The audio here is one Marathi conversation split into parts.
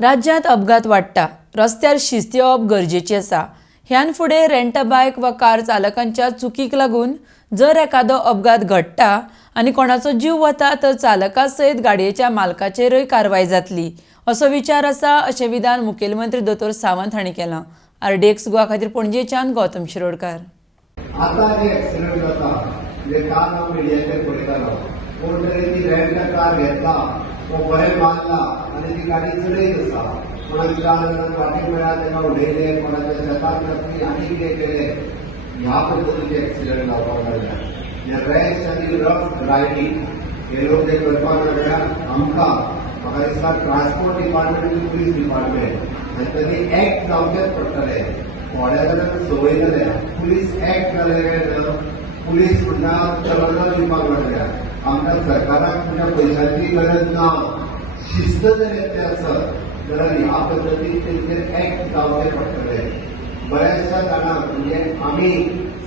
राज्यांत अपघात वाडटा, रस्त्यार शिस्त येवप गरजेची आसा। ह्यान फुडें रेंट बायक वा कार चालकांच्या चुकीक लागून जर एखादो अपघात घडटा आनी कोणाचो जीव वता तर चालका सयत गाडयेच्या मालकाचेरय कारवाय जातली असो विचार आसा अशें विधान मुखेलमंत्री दोतोर सावंत हांणी केलां। RDX गोवा खातीर पणजेच्यान गौतम शिरोडकार। आता जे ऍक्सिडेंट जाता जे काल हांव मिडियाचेर पळयतालो कोण तरी ती रेंट कार घेतला तो बरें मारला आनी ती गाडी चलयत आसा कोणाक 4 जाणांक वाटेक मेळ्ळा ताका उडयले कोणाच्या शेतांत घातली आनी कितें केलें ह्या पद्दतीचे ऍक्सिडेंट जावपाक लागल्या। हे रॅश आनी रफ ड्रायव्हिंग हे लोक ते करपाक लागल्या आमकां म्हाका दिसता ट्रान्सपोर्ट डिपार्टमेंट आनी पुलीस डिपार्टमेंट हांच्यानी एक्ट जावचेच पडटले। थोड्या जाणांक संवय जाल्या पुलीस एक्ट जाले पुलीस म्हणटा चलनां दिवपाक लागल्या आमकां सरकाराक तुमच्या पयशांची गरज ना शिस्त जर येते आसत जाल्यार ह्या पद्दतीन तेंचेर एक्ट जावचे पडटले। बऱ्याचशा जाणांक म्हणजे आमी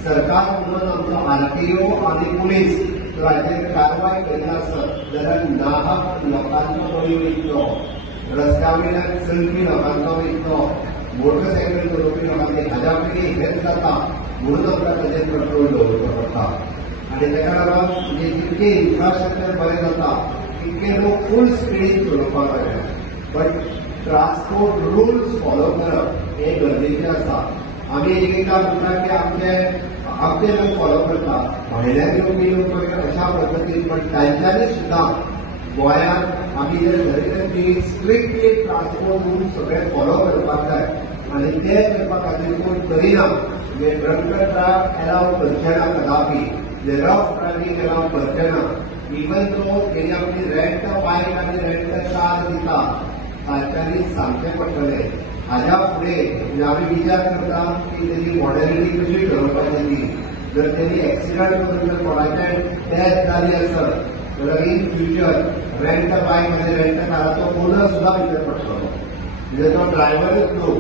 सरकार म्हणून आमचो RTO आनी पुलीस जर हाचेर कारवाय करीत आसत जाल्यार नाहक लोकांचो बळी वयतलो, रस्त्या वयल्यान चलपी लोकांचो वयतलो, मोटरसायकल चलोवपी लोकांचे हाज्या पयलीं हेच जाता म्हणून आमकां ताचेर कंट्रोल दवरचो पडटा। आनी ताका लागून म्हणजे जितके इन्फ्रास्ट्रक्चर बरें जाता तितके लोक फूल स्पीडीन चलोवपाक लागले। बट ट्रान्सपोर्ट रुल्स फॉलो करप हे गरजेचें आसा। आमी एकदां म्हणटा की आमचे लोक फॉलो करता भायल्यान येवपी लोक अशा पद्दतीन पण तांच्यांनी सुद्दां गोंयांत आमी जर धरयले की स्ट्रिक्टली ट्रान्सपोर्ट रुल्स सगळे फॉलो करपाक जाय आनी ते करपा खातीर कोण करिना म्हणजे ड्रंकन ड्रायव्ह एलाव करचे ना कदापि, जे रफ ड्रायव्हिंग एलाव करचे ना। इवन तो तेणी आपली रेंट बायक आनी रेंट कार दिता तांच्यांनी सांगचें पडटलें। हाज्या फुडें म्हणजे आमी विचार करता की तेजी मॉडॅलिटी कशी ठरोवपाची ती जर तेणी एक्सिडंट करून जर कोणाचें डेथ जाली आसत जाल्यार इन फ्युचर रेंट बायक आनी रेंट काराचो ओनर सुद्दां भितर पडटलो म्हणजे तो ड्रायव्हरच न्हू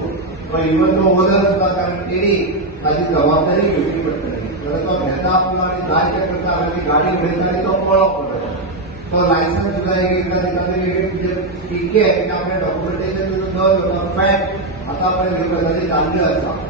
तो इवन तो ओनर सुद्दां कारण तेणी ताची जबाबदारी घेवची पडटली। जाल्यार तो घेता आपलो आनी जाय तें करता आनी गाडी उडयता आनी तो पळोवप पडटलो। तो लायसन्स सुद्दां एकदां दिता तरी टिकेट आपल्या डॉक्युमेंटेशन सुद्दां फॅक्ट आतां पर्यंत ह्यो गजाली चालल्यो आसा।